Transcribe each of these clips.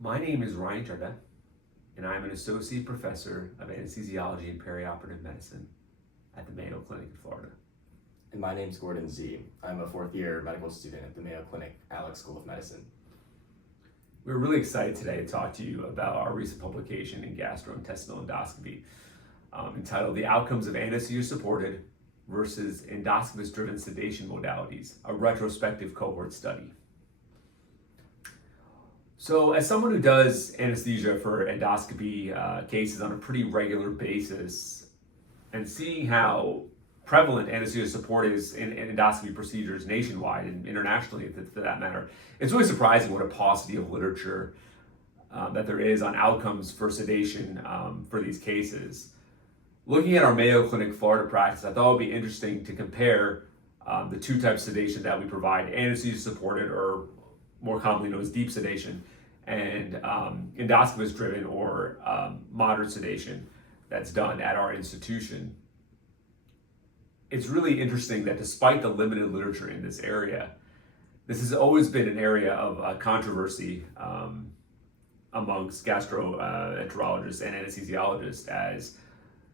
My name is Ryan Chadha, and I'm an associate professor of anesthesiology and perioperative medicine at the Mayo Clinic in Florida. And my name's Guozhen Xie. I'm a fourth year medical student at the Mayo Clinic Alex School of Medicine. We're really excited today to talk to you about our recent publication in gastrointestinal endoscopy entitled The Outcomes of Anesthesia-Supported versus Endoscopist-Driven Sedation Modalities, a retrospective cohort study. So as someone who does anesthesia for endoscopy cases on a pretty regular basis, and seeing how prevalent anesthesia support is in endoscopy procedures nationwide and internationally for that matter, it's really surprising what a paucity of literature that there is on outcomes for sedation for these cases. Looking at our Mayo Clinic Florida practice, I thought it would be interesting to compare the two types of sedation that we provide, anesthesia supported, or more commonly known as deep sedation, and endoscopist driven or moderate sedation that's done at our institution. It's really interesting that despite the limited literature in this area, this has always been an area of controversy amongst gastroenterologists and anesthesiologists, as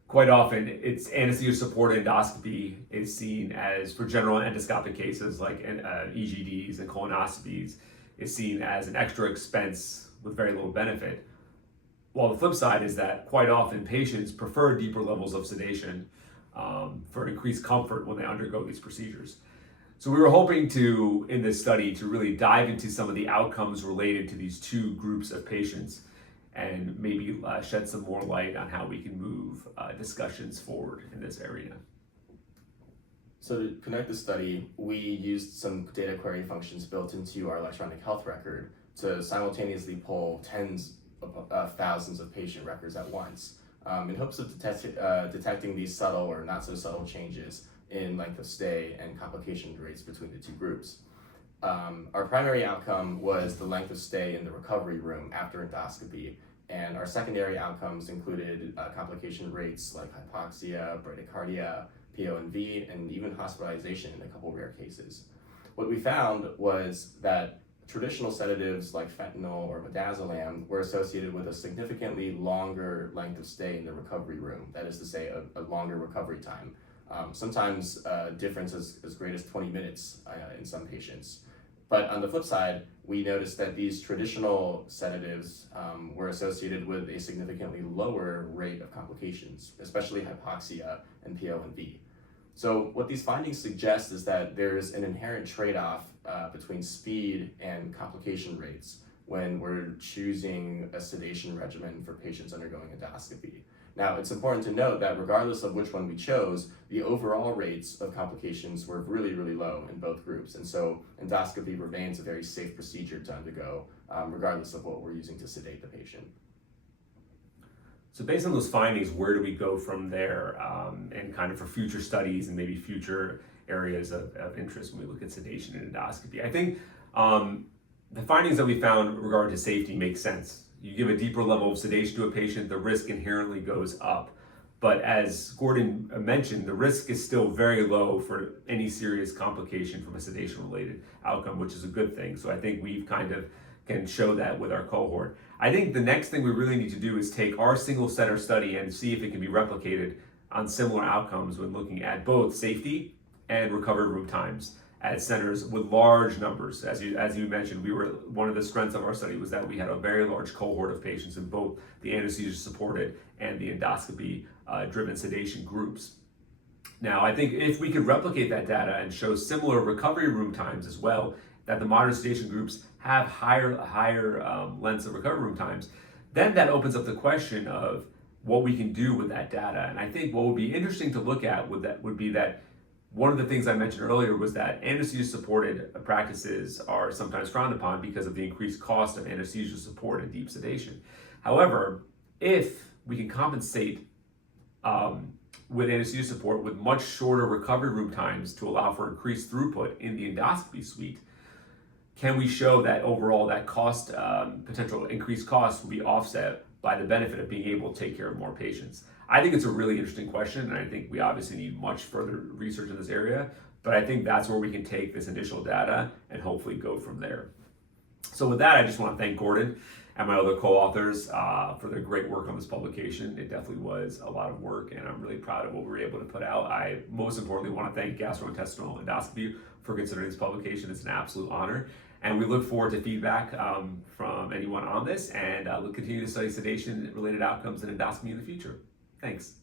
quite often it's anesthesia-supported endoscopy is seen as, for general endoscopic cases like EGDs and colonoscopies, is seen as an extra expense with very little benefit. While the flip side is that quite often patients prefer deeper levels of sedation for increased comfort when they undergo these procedures. So we were hoping to, in this study, to really dive into some of the outcomes related to these two groups of patients and maybe shed some more light on how we can move discussions forward in this area. So to conduct the study, we used some data query functions built into our electronic health record to simultaneously pull tens of thousands of patient records at once, in hopes of detecting these subtle or not so subtle changes in length of stay and complication rates between the two groups. Our primary outcome was the length of stay in the recovery room after endoscopy, and our secondary outcomes included complication rates like hypoxia, bradycardia, PONV, and even hospitalization in a couple rare cases. What we found was that traditional sedatives like fentanyl or midazolam were associated with a significantly longer length of stay in the recovery room, that is to say, a longer recovery time. Sometimes difference as great as 20 minutes in some patients. But on the flip side, we noticed that these traditional sedatives were associated with a significantly lower rate of complications, especially hypoxia and PONV. So what these findings suggest is that there's an inherent trade-off between speed and complication rates when we're choosing a sedation regimen for patients undergoing endoscopy. Now, it's important to note that regardless of which one we chose, the overall rates of complications were really, really low in both groups. And so endoscopy remains a very safe procedure to undergo, regardless of what we're using to sedate the patient. So based on those findings, where do we go from there, and kind of for future studies and maybe future areas of interest when we look at sedation and endoscopy? I think the findings that we found regarding to safety make sense. You give a deeper level of sedation to a patient, the risk inherently goes up. But as Guozhen mentioned, the risk is still very low for any serious complication from a sedation-related outcome, which is a good thing. So I think we've kind of can show that with our cohort. I think the next thing we really need to do is take our single center study and see if it can be replicated on similar outcomes when looking at both safety and recovery room times at centers with large numbers. As you mentioned, one of the strengths of our study was that we had a very large cohort of patients in both the anesthesia supported and the endoscopy driven sedation groups. Now, I think if we could replicate that data and show similar recovery room times as well, that the moderate sedation groups have higher lengths of recovery room times, then that opens up the question of what we can do with that data. And I think what would be interesting to look at would be that one of the things I mentioned earlier was that anesthesia-supported practices are sometimes frowned upon because of the increased cost of anesthesia support and deep sedation. However, if we can compensate with anesthesia support with much shorter recovery room times to allow for increased throughput in the endoscopy suite, can we show that overall that cost, potential increased cost will be offset by the benefit of being able to take care of more patients? I think it's a really interesting question, and I think we obviously need much further research in this area, but I think that's where we can take this initial data and hopefully go from there. So with that, I just want to thank Guozhen and my other co-authors for their great work on this publication. It definitely was a lot of work, and I'm really proud of what we were able to put out. I most importantly want to thank Gastrointestinal Endoscopy for considering this publication. It's an absolute honor. And we look forward to feedback from anyone on this, and we'll continue to study sedation-related outcomes in endoscopy in the future. Thanks.